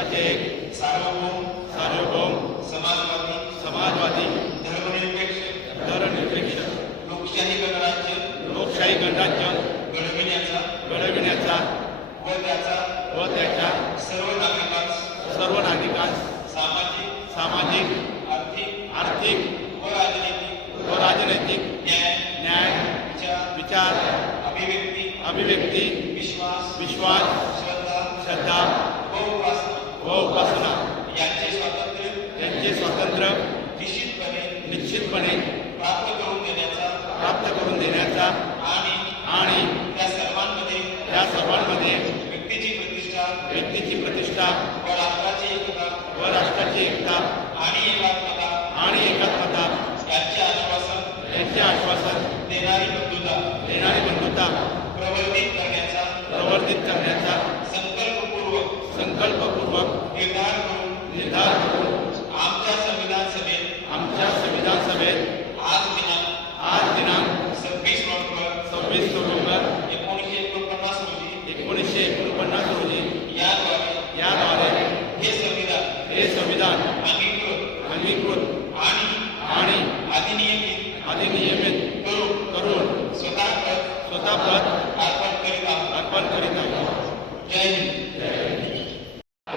भारताचे एक सार्वभौम सार्वभौम समाजवादी समाजवादी धर्मनिरपेक्ष धर्मनिरपेक्ष लोकशाही गणराज्य लोकशाही गणराज्य घडविण्याचा घडविण्याचा व त्याचा व त्याच्या सर्व नागरिकांस सर्व नागरिकांस सामाजिक सामाजिक आर्थिक आर्थिक व राजनैतिक व राजनैतिक न्याय न्याय विचार विचार अभिव्यक्ती अभिव्यक्ती विश्वास विश्वास श्रद्धा श्रद्धा व उपासना व उपासना यांचे स्वातंत्र्य यांचे स्वातंत्र्य निश्चितपणे निश्चितपणे प्राप्त करून देण्याचा प्राप्त करून देण्याचा आणि आणि त्या सर्वांमध्ये त्या सर्वांमध्ये व्यक्तीची प्रतिष्ठा व्यक्तीची प्रतिष्ठा व राष्ट्राची एकता व राष्ट्राची एकता आणि एकात्मता आणि एकात्मता यांचे आश्वासन यांचे आश्वासन देणारी बंधुता देणारी बंधुता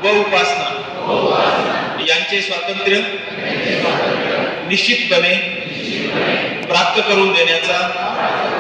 व उपासना. यांचे स्वातंत्र्य. निश्चितपणे प्राप्त करून देण्याचा